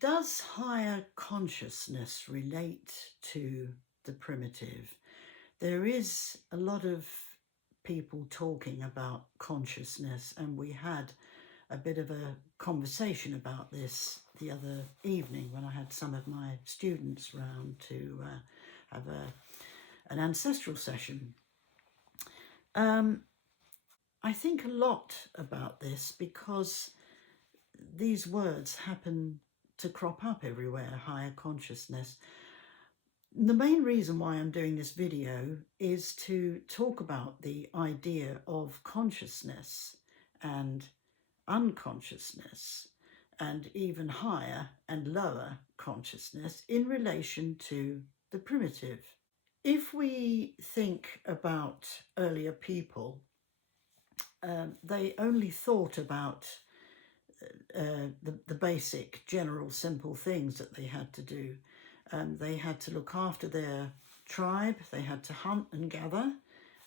Does higher consciousness relate to the primitive? There is a lot of people talking about consciousness, and we had a bit of a conversation about this the other evening when I had some of my students round to have an ancestral session. I think a lot about this because these words happen to crop up everywhere, higher consciousness. The main reason why I'm doing this video is to talk about the idea of consciousness and unconsciousness and even higher and lower consciousness in relation to the primitive. If we think about earlier people, they only thought about the basic, general, simple things that they had to do. They had to look after their tribe, they had to hunt and gather,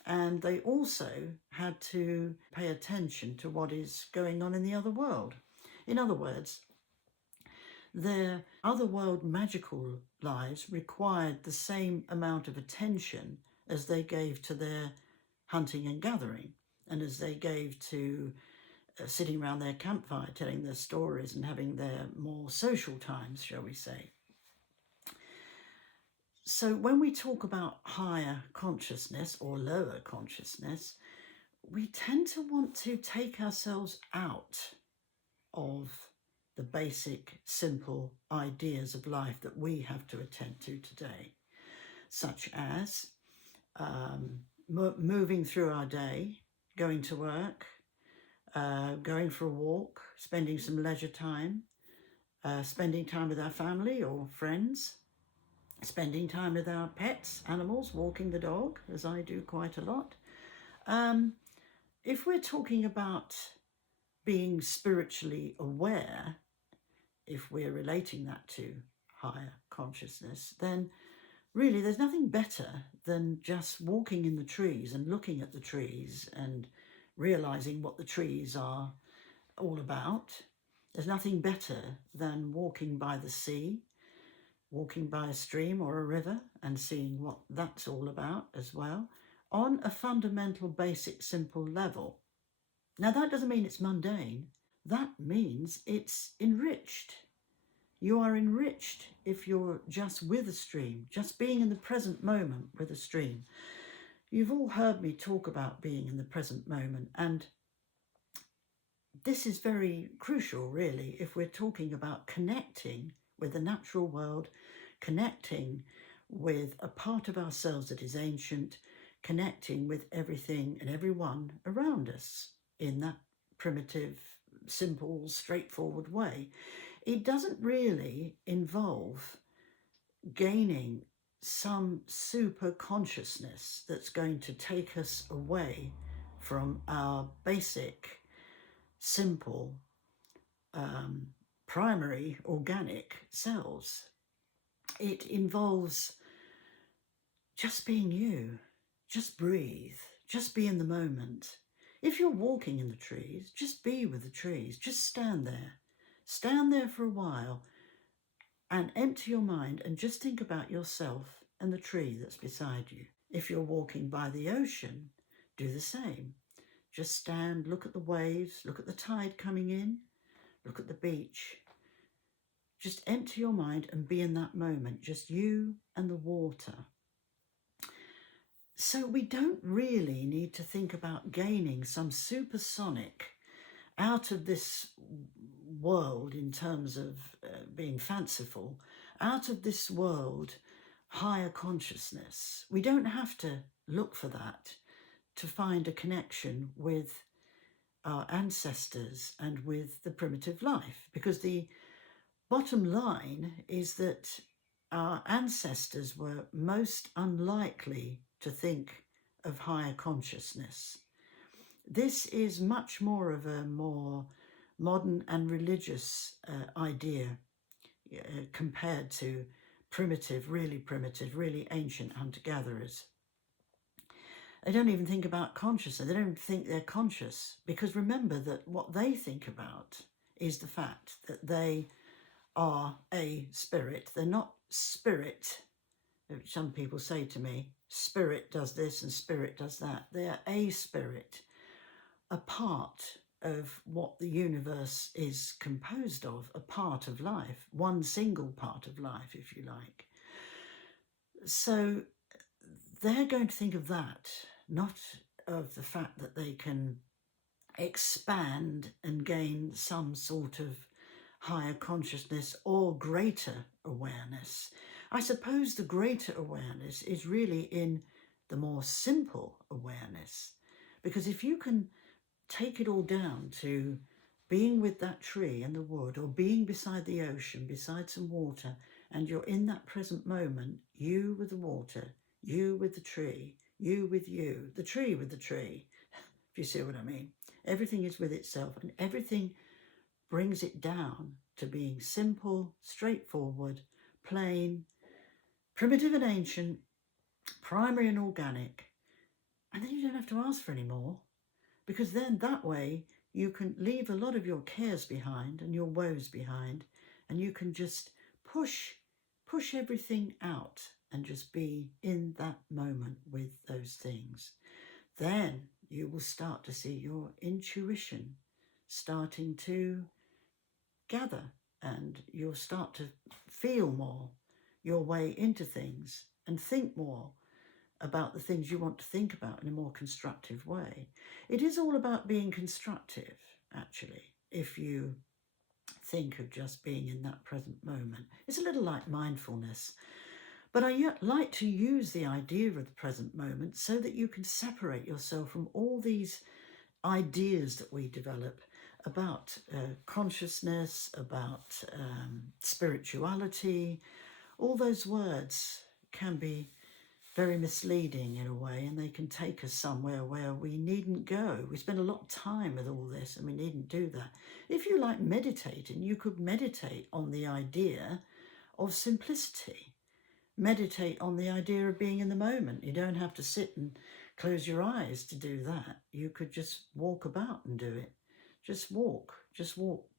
and they also had to pay attention to what is going on in the other world. In other words, their otherworld magical lives required the same amount of attention as they gave to their hunting and gathering, and as they gave to sitting around their campfire telling their stories and having their more social times, shall we say. So when we talk about higher consciousness or lower consciousness, we tend to want to take ourselves out of the basic, simple ideas of life that we have to attend to today, such as moving through our day, going to work, going for a walk, spending some leisure time, spending time with our family or friends, spending time with our pets, animals, walking the dog, as I do quite a lot. If we're talking about being spiritually aware, if we're relating that to higher consciousness, then really there's nothing better than just walking in the trees and looking at the trees and realizing what the trees are all about. There's nothing better than walking by the sea, walking by a stream or a river and seeing what that's all about as well, on a fundamental, basic, simple level. Now, that doesn't mean it's mundane. That means it's enriched. You are enriched if you're just with a stream, just being in the present moment with a stream. You've all heard me talk about being in the present moment, and this is very crucial, really, if we're talking about connecting with the natural world, connecting with a part of ourselves that is ancient, connecting with everything and everyone around us in that primitive, simple, straightforward way. It doesn't really involve gaining some super consciousness that's going to take us away from our basic, simple, primary organic cells. It involves just being you, just breathe, just be in the moment. If you're walking in the trees, just be with the trees, just stand there for a while and empty your mind and just think about yourself and the tree that's beside you. If you're walking by the ocean, do the same. Just stand, look at the waves, look at the tide coming in, look at the beach. Just empty your mind and be in that moment, just you and the water. So we don't really need to think about gaining some supersonic, out of this world in terms of being fanciful, out of this world higher consciousness. We don't have to look for that to find a connection with our ancestors and with the primitive life, because the bottom line is that our ancestors were most unlikely to think of higher consciousness. This is much more of a more modern and religious idea compared to primitive, really ancient hunter-gatherers. They don't even think about consciousness. They don't think they're conscious, because remember that what they think about is the fact that they are a spirit. They're not spirit. Some people say to me, spirit does this and spirit does that. They are a spirit, a part of what the universe is composed of, a part of life, one single part of life, if you like. So they're going to think of that, not of the fact that they can expand and gain some sort of higher consciousness or greater awareness. I suppose the greater awareness is really in the more simple awareness, because if you can take it all down to being with that tree in the wood, or being beside the ocean, beside some water, and you're in that present moment, you with the water, you with the tree, you with you, the tree with the tree, if you see what I mean. Everything is with itself, and everything brings it down to being simple, straightforward, plain, primitive and ancient, primary and organic. And then you don't have to ask for any more, because then that way you can leave a lot of your cares behind and your woes behind, and you can just push everything out and just be in that moment with those things. Then you will start to see your intuition starting to gather, and you'll start to feel more your way into things and think more about the things you want to think about in a more constructive way. It is all about being constructive, actually, if you think of just being in that present moment. It's a little like mindfulness. But I like to use the idea of the present moment so that you can separate yourself from all these ideas that we develop about consciousness, about spirituality. All those words can be very misleading in a way, and they can take us somewhere where we needn't go. We spend a lot of time with all this, and we needn't do that. If you like meditating, you could meditate on the idea of simplicity. Meditate on the idea of being in the moment. You don't have to sit and close your eyes to do that. You could just walk about and do it. Just walk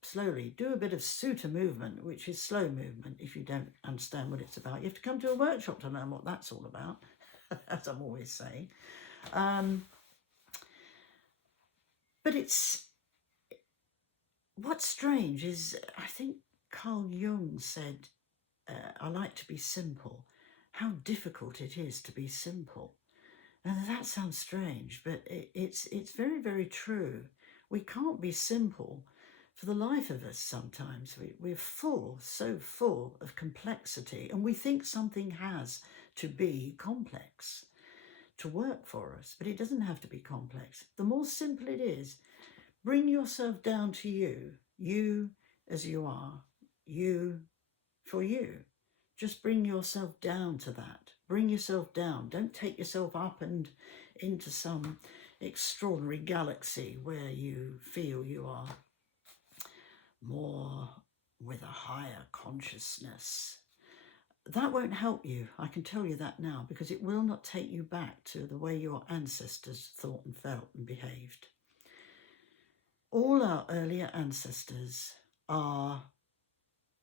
slowly. Do a bit of sutta movement, which is slow movement. If you don't understand what it's about, you have to come to a workshop to learn what that's all about, as I'm always saying. But what's strange is, I think Carl Jung said, I like to be simple. How difficult it is to be simple. And that sounds strange, but it's very, very true. We can't be simple for the life of us sometimes. We're so full of complexity, and we think something has to be complex to work for us, but it doesn't have to be complex. The more simple it is, bring yourself down to you as you are, you for you. Just bring yourself down to that. Bring yourself down. Don't take yourself up and into some extraordinary galaxy where you feel you are more with a higher consciousness. That won't help you, I can tell you that now, because it will not take you back to the way your ancestors thought and felt and behaved. All our earlier ancestors are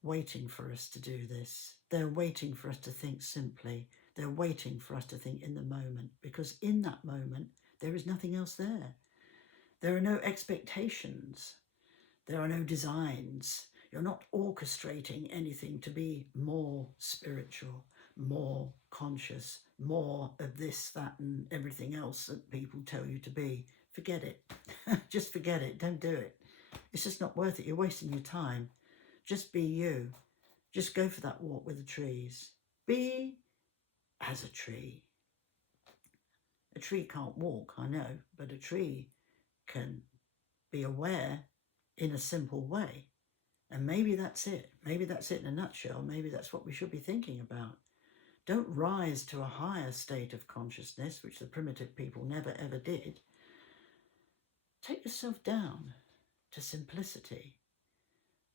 waiting for us to do this. They're waiting for us to think simply. They're waiting for us to think in the moment, because in that moment, there is nothing else there. There are no expectations. There are no designs. You're not orchestrating anything to be more spiritual, more conscious, more of this, that, and everything else that people tell you to be. Forget it. Just forget it. Don't do it. It's just not worth it. You're wasting your time. Just be you. Just go for that walk with the trees. Be as a tree. A tree can't walk, I know, but a tree can be aware in a simple way. And maybe that's it. Maybe that's it in a nutshell. Maybe that's what we should be thinking about. Don't rise to a higher state of consciousness, which the primitive people never ever did. Take yourself down to simplicity.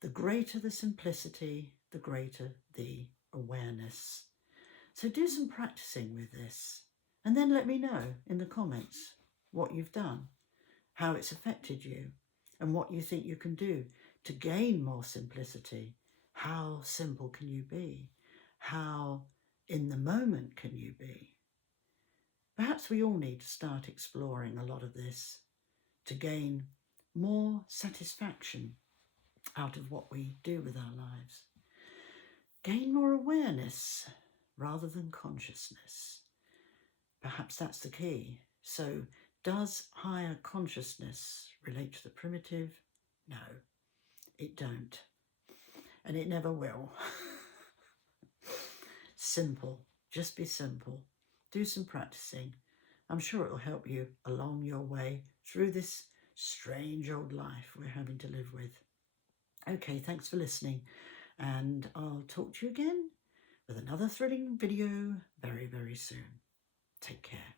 The greater the simplicity, the greater the awareness. So do some practicing with this, and then let me know in the comments what you've done, how it's affected you, and what you think you can do to gain more simplicity How simple can you be? How in the moment can you be? Perhaps we all need to start exploring a lot of this to gain more satisfaction out of what we do with our lives. Gain more awareness rather than consciousness. Perhaps that's the key. So, does higher consciousness relate to the primitive? No, it don't. And it never will. Simple. Just be simple. Do some practicing. I'm sure it will help you along your way through this strange old life we're having to live with. Okay, thanks for listening. And I'll talk to you again with another thrilling video very, very soon. Take care.